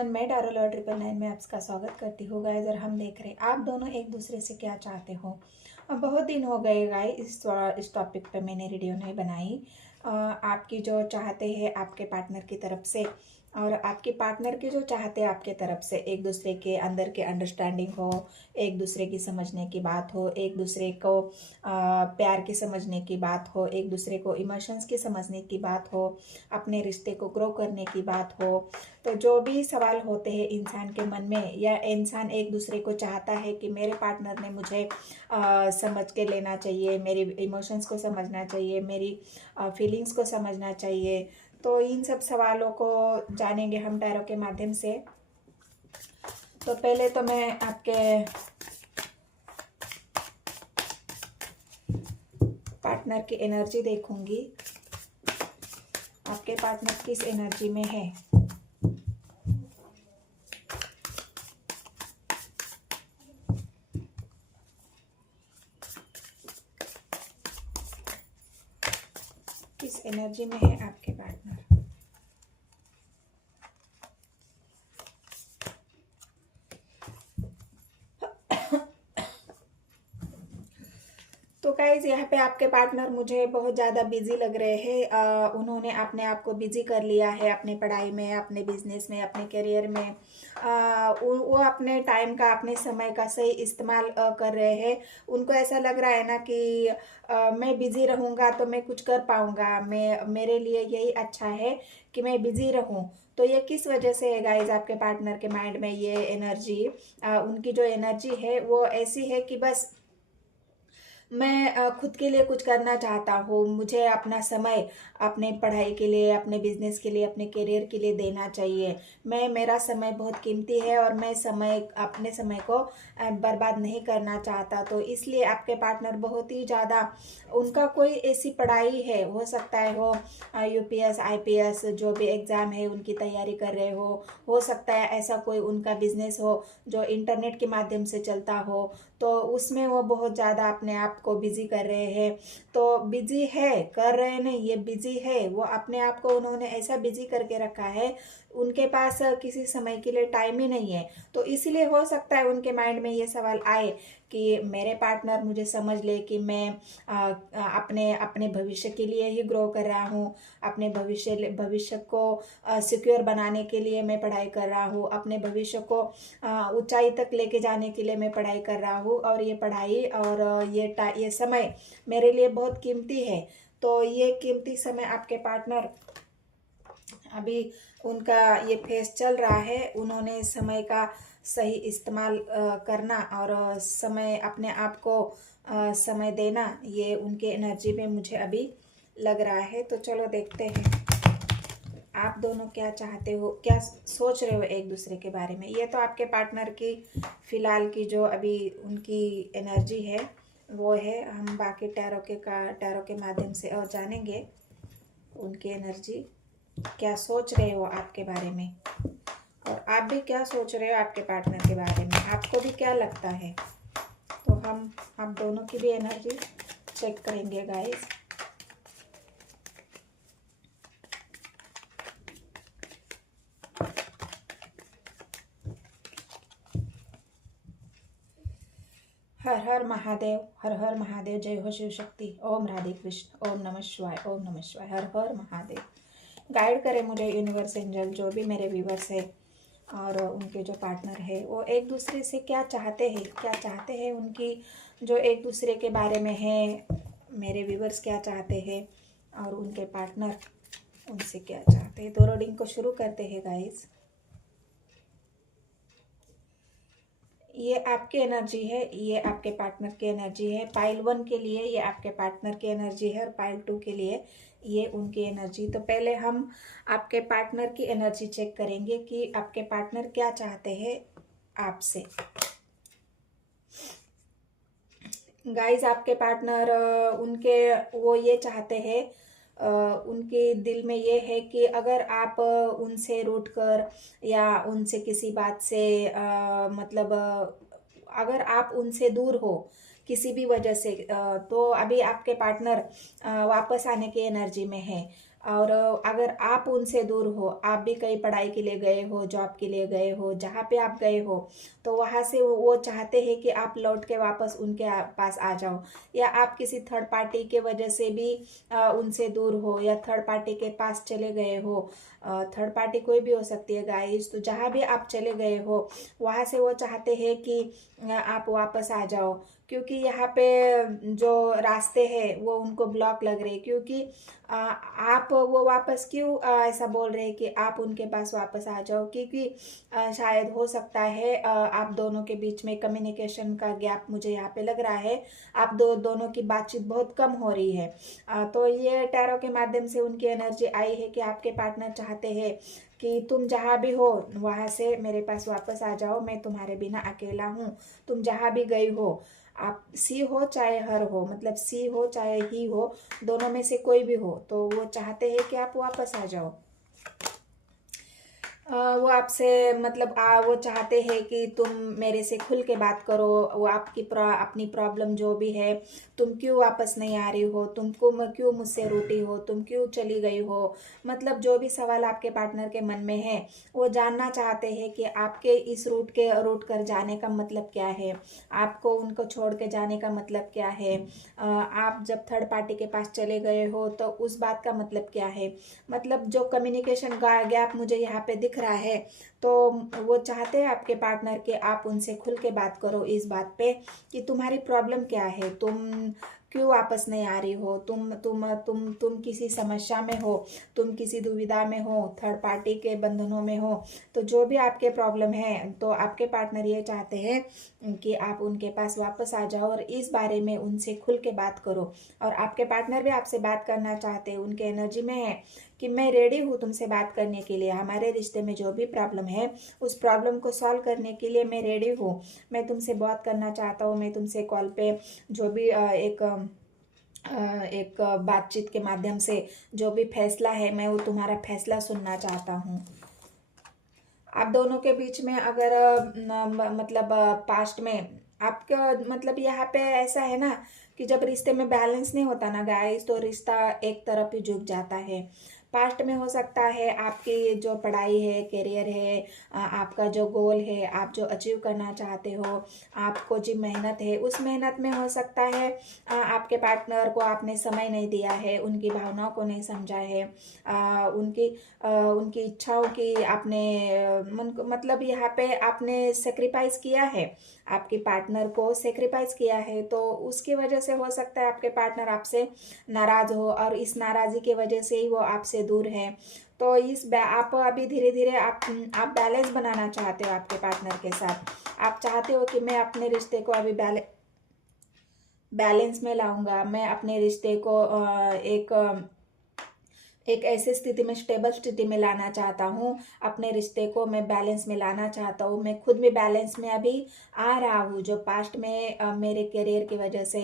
Everyone, मैं डारोला 999 में आपका स्वागत करती हूँ गाइस। और हम देख रहे हैं आप दोनों एक दूसरे से क्या चाहते हो। अब बहुत दिन हो गए गाइस, इस टॉपिक पे मैंने वीडियो नहीं बनाई। आपकी जो चाहते हैं आपके पार्टनर की तरफ से और आपके पार्टनर के जो चाहते हैं आपके तरफ से, एक दूसरे के अंदर के अंडरस्टैंडिंग हो, एक दूसरे की समझने की बात हो, एक दूसरे को प्यार की समझने की बात हो, एक दूसरे को इमोशंस की समझने की बात हो, अपने रिश्ते को ग्रो करने की बात हो। तो जो भी सवाल होते हैं इंसान के मन में, या इंसान एक दूसरे को चाहता है कि मेरे पार्टनर ने मुझे समझ के लेना चाहिए, मेरी इमोशंस को समझना चाहिए, मेरी फीलिंग्स को समझना चाहिए। तो इन सब सवालों को जानेंगे हम टैरो के माध्यम से। तो पहले तो मैं आपके पार्टनर की एनर्जी देखूंगी। आपके पार्टनर किस एनर्जी में है। किस एनर्जी में है आपके पार्टनर। तो गाइज, यहाँ पे आपके पार्टनर मुझे बहुत ज़्यादा बिजी लग रहे हैं। उन्होंने अपने आप को बिजी कर लिया है अपने पढ़ाई में, अपने बिजनेस में, अपने करियर में। वो अपने टाइम का, अपने समय का सही इस्तेमाल कर रहे हैं। उनको ऐसा लग रहा है ना कि मैं बिजी रहूँगा तो मैं कुछ कर पाऊँगा, मेरे लिए यही अच्छा है कि मैं बिजी रहूँ। तो ये किस वजह से है गाइज, आपके पार्टनर के माइंड में ये एनर्जी, उनकी जो एनर्जी है वो ऐसी है कि बस मैं खुद के लिए कुछ करना चाहता हूँ। मुझे अपना समय अपने पढ़ाई के लिए, अपने बिजनेस के लिए, अपने करियर के लिए देना चाहिए। मेरा समय बहुत कीमती है और मैं अपने समय को बर्बाद नहीं करना चाहता। तो इसलिए आपके पार्टनर बहुत ही ज़्यादा, उनका कोई ऐसी पढ़ाई है, हो सकता है हो यूपीएस आईपीएस जो भी एग्ज़ाम है उनकी तैयारी कर रहे हो सकता है ऐसा कोई उनका बिजनेस हो जो इंटरनेट के माध्यम से चलता हो। तो उसमें वो बहुत ज़्यादा अपने आप को बिजी कर रहे हैं। तो बिजी है, कर रहे नहीं, ये बिजी है। वो अपने आप को उन्होंने ऐसा बिजी करके रखा है, उनके पास किसी समय के लिए टाइम ही नहीं है। तो इसीलिए हो सकता है उनके माइंड में ये सवाल आए कि मेरे पार्टनर मुझे समझ ले कि मैं अपने अपने भविष्य के लिए ही ग्रो कर रहा हूँ, अपने भविष्य को सिक्योर बनाने के लिए मैं पढ़ाई कर रहा हूँ, अपने भविष्य को ऊंचाई तक लेके जाने के लिए मैं पढ़ाई कर रहा हूँ। और ये पढ़ाई और ये समय मेरे लिए बहुत कीमती है। तो ये कीमती समय आपके पार्टनर, अभी उनका ये फेस चल रहा है, उन्होंने समय का सही इस्तेमाल करना और समय, अपने आप को समय देना, ये उनके एनर्जी में मुझे अभी लग रहा है। तो चलो देखते हैं आप दोनों क्या चाहते हो, क्या सोच रहे हो एक दूसरे के बारे में। ये तो आपके पार्टनर की फिलहाल की जो अभी उनकी एनर्जी है वो है। हम बाकी टैरो के माध्यम से और जानेंगे उनकी एनर्जी, क्या सोच रहे हो आपके बारे में, और आप भी क्या सोच रहे हो आपके पार्टनर के बारे में, आपको भी क्या लगता है। तो हम आप दोनों की भी एनर्जी चेक करेंगे गाइस। हर हर महादेव, हर हर महादेव, जय हो शिव शक्ति। ओम राधे कृष्ण, ओम नमः शिवाय, ओम नमः शिवाय, हर हर महादेव। गाइड करे मुझे यूनिवर्स एंजल, जो भी मेरे व्यूवर्स है और उनके जो पार्टनर है वो एक दूसरे से क्या चाहते हैं, क्या चाहते हैं उनकी जो एक दूसरे के बारे में है। मेरे व्यूवर्स क्या चाहते हैं और उनके पार्टनर उनसे क्या चाहते हैं। तो रीडिंग को शुरू करते हैं गाइस। ये आपकी एनर्जी है, ये आपके पार्टनर की एनर्जी है। पाइल 1 के लिए ये आपके पार्टनर की एनर्जी है और पाइल 2 के लिए ये उनकी एनर्जी। तो पहले हम आपके पार्टनर की एनर्जी चेक करेंगे कि आपके पार्टनर क्या चाहते हैं आपसे। गाइस, आपके पार्टनर उनके वो ये चाहते हैं, उनके दिल में ये है कि अगर आप उनसे रूठ कर या उनसे किसी बात से मतलब अगर आप उनसे दूर हो किसी भी वजह से, तो अभी आपके पार्टनर वापस आने की एनर्जी में है। और अगर आप उनसे दूर हो, आप भी कहीं पढ़ाई के लिए गए हो, जॉब के लिए गए हो, जहाँ पे आप गए हो, तो वहाँ से वो चाहते हैं कि आप लौट के वापस उनके पास आ जाओ, या आप किसी थर्ड पार्टी के वजह से भी उनसे दूर हो, या थर्ड पार्टी के पास चले गए हो। थर्ड पार्टी कोई भी हो सकती है गाइस। तो जहाँ भी आप चले गए हो, वहाँ से वो चाहते हैं कि आप वापस आ जाओ, क्योंकि यहाँ पे जो रास्ते हैं वो उनको ब्लॉक लग रहे हैं। क्योंकि आप वो वापस क्यों ऐसा बोल रहे हैं कि आप उनके पास वापस आ जाओ, क्योंकि शायद हो सकता है आप दोनों के बीच में कम्युनिकेशन का गैप मुझे यहाँ पे लग रहा है। आप दोनों की बातचीत बहुत कम हो रही है। तो ये टैरो के माध्यम से उनकी एनर्जी आई है कि आपके पार्टनर चाहते हैं कि तुम जहाँ भी हो वहाँ से मेरे पास वापस आ जाओ, मैं तुम्हारे बिना अकेला हूँ। तुम जहाँ भी गई हो, आप सी हो चाहे हर हो, मतलब सी हो चाहे ही हो, दोनों में से कोई भी हो, तो वो चाहते हैं कि आप वापस आ जाओ। वो आपसे मतलब वो चाहते हैं कि तुम मेरे से खुल के बात करो। वो आपकी अपनी प्रॉब्लम जो भी है, तुम क्यों वापस नहीं आ रही हो, तुमको क्यों मुझसे रूठी हो, तुम क्यों चली गई हो, मतलब जो भी सवाल आपके पार्टनर के मन में है, वो जानना चाहते हैं कि आपके इस रूट कर जाने का मतलब क्या है, आपको उनको छोड़ के जाने का मतलब क्या है, आप जब थर्ड पार्टी के पास चले गए हो तो उस बात का मतलब क्या है। मतलब जो कम्युनिकेशन गैप मुझे यहाँ पे दिख रहा है, तो वो चाहते हैं आपके पार्टनर के आप उनसे खुल के बात करो इस बात पे कि तुम्हारी प्रॉब्लम क्या है, तुम क्यों वापस नहीं आ रही हो, तुम किसी समस्या में हो, तुम किसी दुविधा में हो, थर्ड पार्टी के बंधनों में हो। तो जो भी आपके प्रॉब्लम है, तो आपके पार्टनर ये चाहते हैं कि आप उनके पास वापस आ जाओ और इस बारे में उनसे खुल के बात करो। और आपके पार्टनर भी आपसे बात करना चाहते हैं, उनके एनर्जी में है कि मैं रेडी हूँ तुमसे बात करने के लिए, हमारे रिश्ते में जो भी प्रॉब्लम है उस प्रॉब्लम को सॉल्व करने के लिए मैं रेडी हूँ, मैं तुमसे बात करना चाहता हूँ, मैं तुमसे कॉल पे जो भी एक बातचीत के माध्यम से जो भी फैसला है, मैं वो तुम्हारा फैसला सुनना चाहता हूँ। आप दोनों के बीच में अगर मतलब पास्ट में आपका मतलब यहाँ पे ऐसा है ना कि जब रिश्ते में बैलेंस नहीं होता ना गाइस, तो रिश्ता एक तरफ ही झुक जाता है। पास्ट में हो सकता है आपकी जो पढ़ाई है, करियर है, आपका जो गोल है, आप जो अचीव करना चाहते हो, आपको जो मेहनत है, उस मेहनत में हो सकता है आपके पार्टनर को आपने समय नहीं दिया है, उनकी भावनाओं को नहीं समझा है, उनकी इच्छाओं की आपने मतलब यहाँ पे आपने सेक्रीफाइस किया है, आपके पार्टनर को सेक्रीफाइस किया है। तो उसकी वजह से हो सकता है आपके पार्टनर आपसे नाराज हो, और इस नाराज़ी की वजह से ही वो आपसे दूर है। तो आप अभी धीरे धीरे आप बैलेंस बनाना चाहते हो आपके पार्टनर के साथ। आप चाहते हो कि मैं अपने रिश्ते को अभी बैलेंस में लाऊंगा, मैं अपने रिश्ते को एक ऐसी स्थिति में, स्टेबल स्थिति में लाना चाहता हूँ, अपने रिश्ते को मैं बैलेंस में लाना चाहता हूँ, मैं खुद भी बैलेंस में अभी आ रहा हूँ। जो पास्ट में मेरे करियर की वजह से,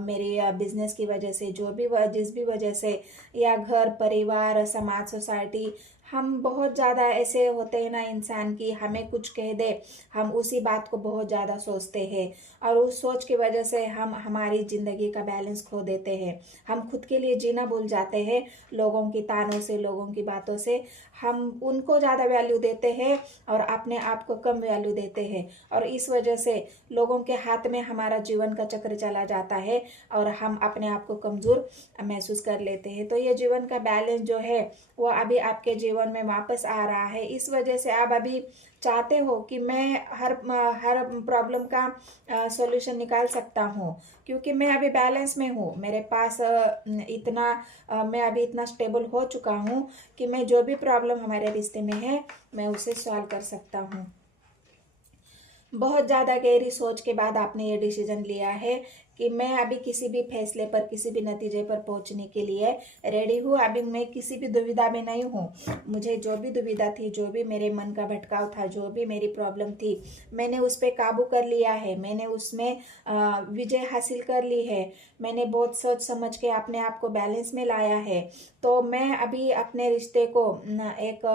मेरे बिजनेस की वजह से, जिस भी वजह से, या घर परिवार समाज सोसाइटी, हम बहुत ज़्यादा ऐसे होते हैं ना इंसान की, हमें कुछ कह दे हम उसी बात को बहुत ज़्यादा सोचते हैं, और उस सोच की वजह से हम हमारी ज़िंदगी का बैलेंस खो देते हैं। हम खुद के लिए जीना भूल जाते हैं, लोगों की तानों से, लोगों की बातों से हम उनको ज़्यादा वैल्यू देते हैं और अपने आप को कम वैल्यू देते हैं, और इस वजह से लोगों के हाथ में हमारा जीवन का चक्र चला जाता है और हम अपने आप को कमज़ोर महसूस कर लेते हैं। तो ये जीवन का बैलेंस जो है वो अभी आपके जीवन में वापस आ रहा है। इस वजह से आप अभी चाहते हो कि मैं हर प्रॉब्लम का सॉल्यूशन निकाल सकता हूँ, क्योंकि मैं अभी बैलेंस में हूँ, मेरे पास मैं अभी इतना स्टेबल हो चुका हूँ कि मैं जो भी प्रॉब्लम हमारे रिश्ते में है मैं उसे सॉल्व कर सकता हूँ। बहुत ज़्यादा गहरी सोच के बाद आपने ये डिसीजन लिया है कि मैं अभी किसी भी फैसले पर, किसी भी नतीजे पर पहुंचने के लिए रेडी हूँ। अभी मैं किसी भी दुविधा में नहीं हूँ। मुझे जो भी दुविधा थी, जो भी मेरे मन का भटकाव था, जो भी मेरी प्रॉब्लम थी, मैंने उस पर काबू कर लिया है, मैंने उसमें विजय हासिल कर ली है। मैंने बहुत सोच समझ के अपने आप को बैलेंस में लाया है। तो मैं अभी अपने रिश्ते को एक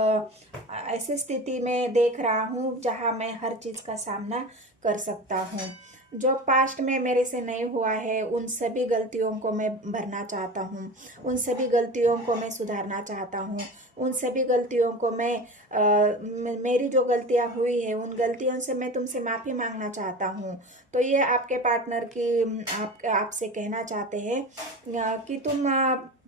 ऐसी स्थिति में देख रहा हूँ जहाँ मैं हर चीज़ का सामना कर सकता हूँ। जो पास्ट में मेरे से नहीं हुआ है उन सभी गलतियों को मैं भरना चाहता हूँ, उन सभी गलतियों को मैं सुधारना चाहता हूँ, उन सभी गलतियों को मैं मेरी जो गलतियाँ हुई है उन गलतियों से मैं तुमसे माफ़ी मांगना चाहता हूँ। तो ये आपके पार्टनर की आपसे कहना चाहते हैं कि तुम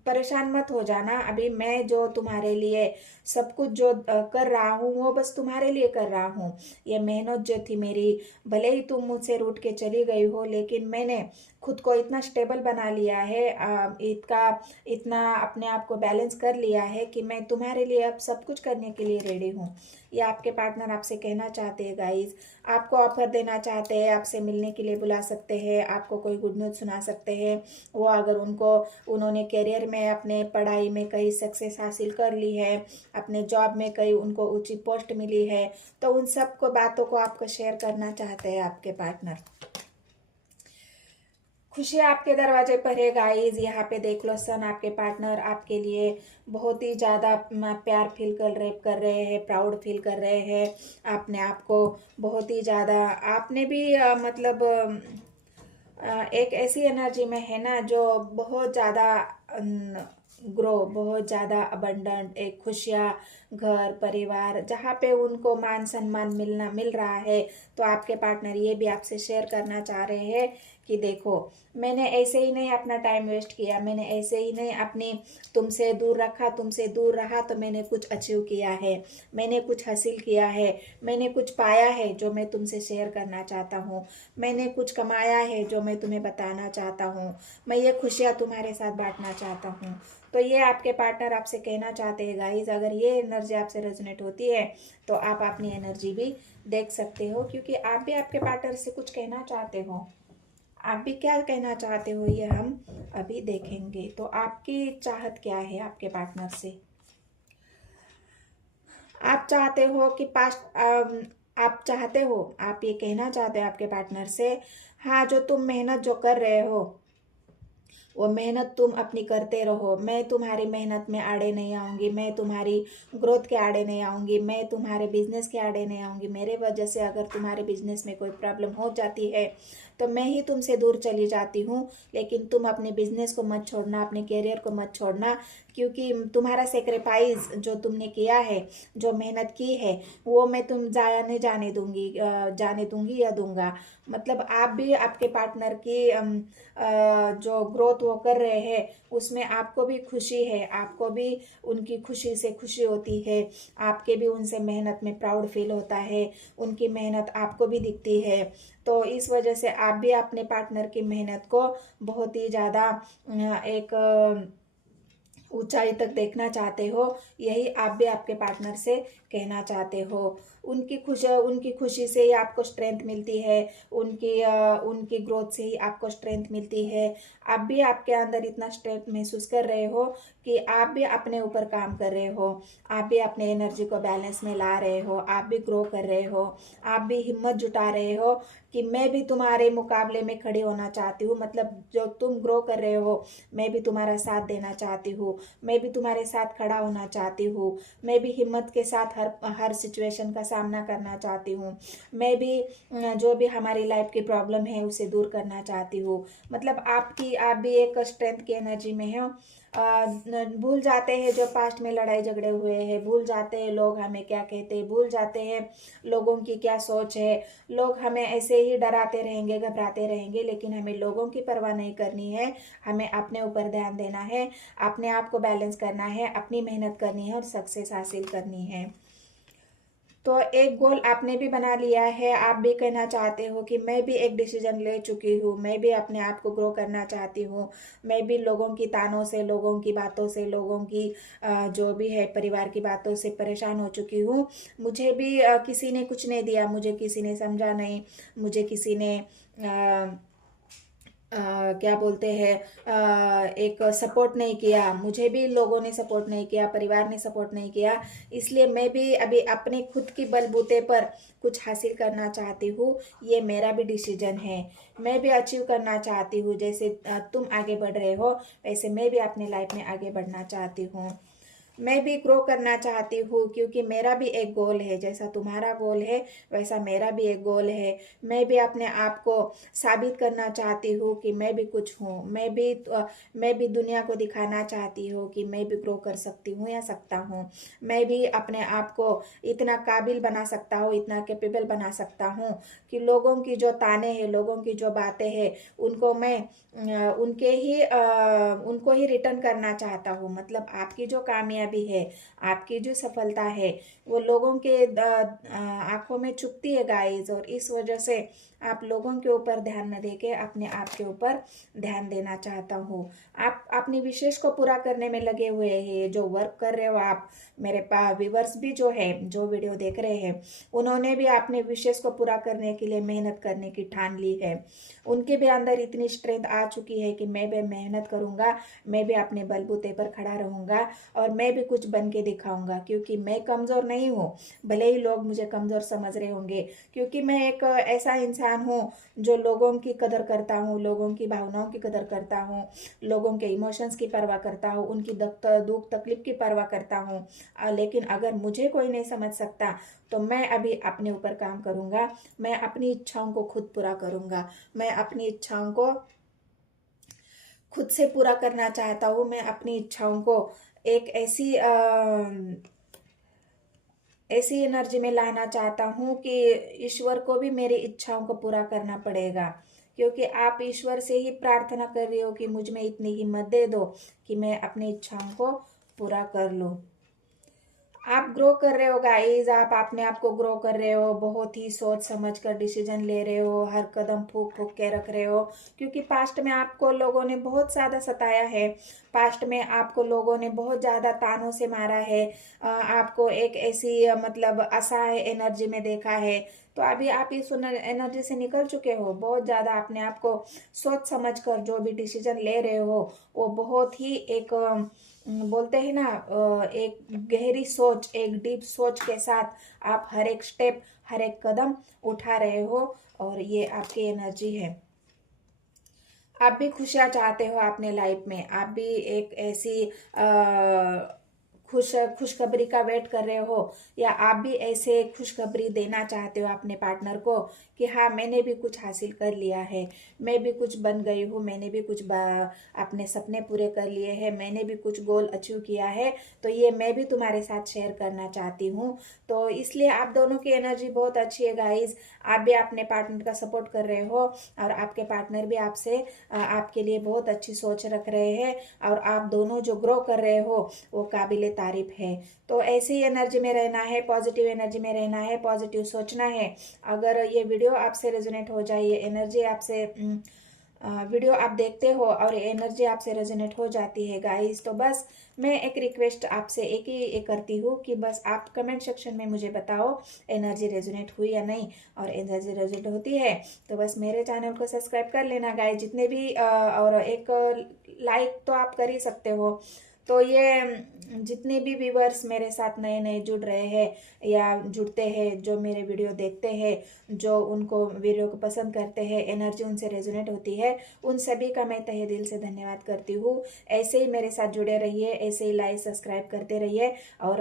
परेशान मत हो जाना। अभी मैं जो तुम्हारे लिए सब कुछ जो कर रहा हूँ वो बस तुम्हारे लिए कर रहा हूँ। ये मेहनत जो थी मेरी, भले ही तुम मुझसे रूठ के चली गई हो, लेकिन मैंने खुद को इतना स्टेबल बना लिया है, इतना अपने आप को बैलेंस कर लिया है कि मैं तुम्हारे लिए अब सब कुछ करने के लिए रेडी हूँ। ये आपके पार्टनर आपसे कहना चाहते हैं गाइस। आपको ऑफर देना चाहते हैं, आपसे मिलने के लिए बुला सकते हैं, आपको कोई गुड न्यूज़ सुना सकते हैं। वो अगर उन्होंने करियर में अपने पढ़ाई में कहीं सक्सेस हासिल कर ली है, अपने जॉब में कहीं उनको ऊंची पोस्ट मिली है, तो उन सब को बातों को आपको शेयर करना चाहते हैं आपके पार्टनर। खुशी आपके दरवाजे पर है गाइस। यहाँ पे देख लो सन, आपके पार्टनर आपके लिए बहुत ही ज़्यादा प्यार फील कर रहे हैं, प्राउड फील कर रहे हैं अपने आप को बहुत ही ज़्यादा। आपने भी मतलब एक ऐसी एनर्जी में है ना जो बहुत ज़्यादा ग्रो, बहुत ज़्यादा अबंडेंट, एक खुशियाँ, घर परिवार जहाँ पे उनको मान सम्मान मिल रहा है। तो आपके पार्टनर ये भी आपसे शेयर करना चाह रहे हैं कि देखो, मैंने ऐसे ही नहीं अपना टाइम वेस्ट किया, मैंने ऐसे ही नहीं अपनी तुमसे दूर रखा, तुमसे दूर रहा तो मैंने कुछ अचीव किया है, मैंने कुछ हासिल किया है, मैंने कुछ पाया है जो मैं तुमसे शेयर करना चाहता हूँ, मैंने कुछ कमाया है जो मैं तुम्हें बताना चाहता हूँ, मैं ये खुशियाँ तुम्हारे साथ बांटना चाहता हूँ। तो ये आपके पार्टनर आपसे कहना चाहते हैं गाइस। अगर ये एनर्जी आपसे रेजोनेट होती है तो आप अपनी एनर्जी भी देख सकते हो, क्योंकि आप भी आपके पार्टनर से कुछ कहना चाहते हो। आप भी क्या कहना चाहते हो ये हम अभी देखेंगे। तो आपकी चाहत क्या है आपके पार्टनर से? आप चाहते हो कि आप चाहते हो, आप ये कहना चाहते हो आपके पार्टनर से, हाँ जो तुम मेहनत जो कर रहे हो वो मेहनत तुम अपनी करते रहो, मैं तुम्हारी मेहनत में आड़े नहीं आऊँगी, मैं तुम्हारी ग्रोथ के आड़े नहीं आऊँगी, मैं तुम्हारे बिजनेस के आड़े नहीं आऊँगी। मेरे वजह से अगर तुम्हारे बिजनेस में कोई प्रॉब्लम हो जाती है तो मैं ही तुमसे दूर चली जाती हूँ, लेकिन तुम अपने बिजनेस को मत छोड़ना, अपने करियर को मत छोड़ना, क्योंकि तुम्हारा सेक्रीफाइस जो तुमने किया है, जो मेहनत की है, वो मैं तुम जाया नहीं जाने दूंगी या दूंगा। मतलब आप भी आपके पार्टनर की जो ग्रोथ वो कर रहे हैं उसमें आपको भी खुशी है, आपको भी उनकी खुशी से खुशी होती है, आपके भी उनसे मेहनत में प्राउड फील होता है, उनकी मेहनत आपको भी दिखती है। तो इस वजह से आप भी अपने पार्टनर की मेहनत को बहुत ही ज़्यादा एक ऊंचाई तक देखना चाहते हो। यही आप भी आपके पार्टनर से कहना चाहते हो। उनकी खुशी से ही आपको स्ट्रेंथ मिलती है, उनकी ग्रोथ से ही आपको स्ट्रेंथ मिलती है। आप भी आपके अंदर इतना स्ट्रेंथ महसूस कर रहे हो कि आप भी अपने ऊपर काम कर रहे हो, आप भी अपने एनर्जी को बैलेंस में ला रहे हो, आप भी ग्रो कर रहे हो, आप भी हिम्मत जुटा रहे हो कि मैं भी तुम्हारे मुकाबले में खड़ी होना चाहती हूँ। मतलब जो तुम ग्रो कर रहे हो मैं भी तुम्हारा साथ देना चाहती हूँ, मैं भी तुम्हारे साथ खड़ा होना चाहती हूँ, मैं भी हिम्मत के साथ हर सिचुएशन का सामना करना चाहती हूँ, मैं भी जो भी हमारी लाइफ की प्रॉब्लम है उसे दूर करना चाहती हूँ। मतलब आप भी एक स्ट्रेंथ की एनर्जी में हो। भूल जाते हैं जो पास्ट में लड़ाई झगड़े हुए हैं, भूल जाते हैं लोग हमें क्या कहते हैं, भूल जाते हैं लोगों की क्या सोच है। लोग हमें ऐसे ही डराते रहेंगे, घबराते रहेंगे, लेकिन हमें लोगों की परवाह नहीं करनी है, हमें अपने ऊपर ध्यान देना है, अपने आप को बैलेंस करना है, अपनी मेहनत करनी है और सक्सेस हासिल करनी है। तो एक गोल आपने भी बना लिया है, आप भी कहना चाहते हो कि मैं भी एक डिसीजन ले चुकी हूँ, मैं भी अपने आप को ग्रो करना चाहती हूँ, मैं भी लोगों की तानों से, लोगों की बातों से, लोगों की जो भी है परिवार की बातों से परेशान हो चुकी हूँ। मुझे भी किसी ने कुछ नहीं दिया, मुझे किसी ने समझा नहीं, मुझे किसी ने क्या बोलते हैं एक सपोर्ट नहीं किया, मुझे भी लोगों ने सपोर्ट नहीं किया, परिवार ने सपोर्ट नहीं किया। इसलिए मैं भी अभी अपने खुद की बलबूते पर कुछ हासिल करना चाहती हूँ। ये मेरा भी डिसीजन है, मैं भी अचीव करना चाहती हूँ। जैसे तुम आगे बढ़ रहे हो वैसे मैं भी अपनी लाइफ में आगे बढ़ना चाहती हूँ। मैं भी ग्रो करना चाहती हूँ, क्योंकि मेरा भी एक गोल है, जैसा तुम्हारा गोल है वैसा मेरा भी एक गोल है। मैं भी अपने आप को साबित करना चाहती हूँ कि मैं भी कुछ हूँ। मैं भी दुनिया को दिखाना चाहती हूँ कि मैं भी ग्रो कर सकती हूँ या सकता हूँ। मैं भी अपने आप को इतना काबिल बना सकता हूँ, इतना कैपेबल बना सकता हूँ कि लोगों की जो ताने हैं, लोगों की जो बातें हैं, उनको मैं उनको ही रिटर्न करना चाहता हूँ। मतलब आपकी जो कामयाबी है, आपकी जो सफलता है, वो लोगों के आंखों में चुभती है गाइस, और इस वजह से आप लोगों के ऊपर ध्यान न देके अपने आप के ऊपर ध्यान देना चाहता हूँ। आप अपनी विशेष को पूरा करने में लगे हुए हैं, जो वर्क कर रहे हो आप। मेरे पास व्यूवर्स भी जो है, जो वीडियो देख रहे हैं, उन्होंने भी अपने विशेष को पूरा करने के लिए मेहनत करने की ठान ली है। उनके भी अंदर इतनी स्ट्रेंथ आ चुकी है कि मैं भी मेहनत करूंगा, मैं भी अपने बलबूते पर खड़ा रहूंगा, और मैं भी कुछ बन के दिखाऊंगा, क्योंकि मैं कमज़ोर नहीं हूँ। भले ही लोग मुझे कमज़ोर समझ रहे होंगे, क्योंकि मैं एक ऐसा इंसान हूँ जो लोगों की कदर करता हूँ, लोगों की भावनाओं की कदर करता हूँ, लोगों के इमोशंस की परवाह करता हूँ, उनकी दुख तकलीफ की परवाह करता हूँ। लेकिन अगर मुझे कोई नहीं समझ सकता, तो मैं अभी अपने ऊपर काम करूंगा। मैं अपनी इच्छाओं को खुद पूरा करूंगा। मैं अपनी इच्छाओं को खुद से पूरा करना चाहता हूँ। मैं अपनी इच्छाओं को एक ऐसी एनर्जी में लाना चाहता हूँ कि ईश्वर को भी मेरी इच्छाओं को पूरा करना पड़ेगा, क्योंकि आप ईश्वर से ही प्रार्थना कर रही हो कि मुझ में इतनी हिम्मत दे दो कि मैं अपनी इच्छाओं को पूरा कर लूँ। आप ग्रो कर रहे हो गाइस, आप अपने आप को ग्रो कर रहे हो, बहुत ही सोच समझ कर डिसीजन ले रहे हो, हर कदम फूक फूक के रख रहे हो, क्योंकि पास्ट में आपको लोगों ने बहुत ज़्यादा सताया है। पास्ट में आपको लोगों ने बहुत ज़्यादा तानों से मारा है। आपको एक ऐसी मतलब असहाय एनर्जी में देखा है। तो अभी आप इस एनर्जी से निकल चुके हो। बहुत ज़्यादा अपने आप को सोच समझ कर जो भी डिसीजन ले रहे हो, वो बहुत ही एक बोलते हैं ना, एक गहरी सोच, एक डीप सोच के साथ आप हर एक स्टेप, हर एक कदम उठा रहे हो, और ये आपकी एनर्जी है। आप भी खुशियाँ चाहते हो अपने लाइफ में। आप भी एक ऐसी खुशखबरी का वेट कर रहे हो, या आप भी ऐसे खुशखबरी देना चाहते हो अपने पार्टनर को कि हाँ, मैंने भी कुछ हासिल कर लिया है, मैं भी कुछ बन गई हूँ, मैंने भी कुछ अपने सपने पूरे कर लिए हैं, मैंने भी कुछ गोल अचीव किया है, तो ये मैं भी तुम्हारे साथ शेयर करना चाहती हूँ। तो इसलिए आप दोनों की एनर्जी बहुत अच्छी है गाइज। आप भी अपने पार्टनर का सपोर्ट कर रहे हो, और आपके पार्टनर भी आपसे आपके लिए बहुत अच्छी सोच रख रहे हैं, और आप दोनों जो ग्रो कर रहे हो वो काबिले तारीफ है। तो ऐसी एनर्जी में रहना है, पॉजिटिव एनर्जी में रहना है, पॉजिटिव सोचना है। अगर ये वीडियो आपसे रेजोनेट हो जाए, ये एनर्जी आपसे वीडियो आप देखते हो और एनर्जी आपसे रेजोनेट हो जाती है गाइस, तो बस मैं एक रिक्वेस्ट आपसे एक करती हूँ कि बस आप कमेंट सेक्शन में मुझे बताओ एनर्जी रेजोनेट हुई या नहीं। और एनर्जी रेजोनेट होती है तो बस मेरे चैनल को सब्सक्राइब कर लेना गाइस, जितने भी और एक लाइक तो आप कर ही सकते हो। तो ये जितने भी व्यूवर्स मेरे साथ नए नए जुड़ रहे हैं या जुड़ते हैं, जो मेरे वीडियो देखते हैं, जो उनको वीडियो को पसंद करते हैं, एनर्जी उनसे रेजोनेट होती है, उन सभी का मैं तहे दिल से धन्यवाद करती हूँ। ऐसे ही मेरे साथ जुड़े रहिए, ऐसे ही लाइक सब्सक्राइब करते रहिए, और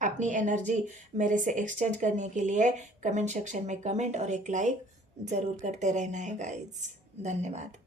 अपनी एनर्जी मेरे से एक्सचेंज करने के लिए कमेंट सेक्शन में कमेंट और एक लाइक ज़रूर करते रहना है गाइज। धन्यवाद।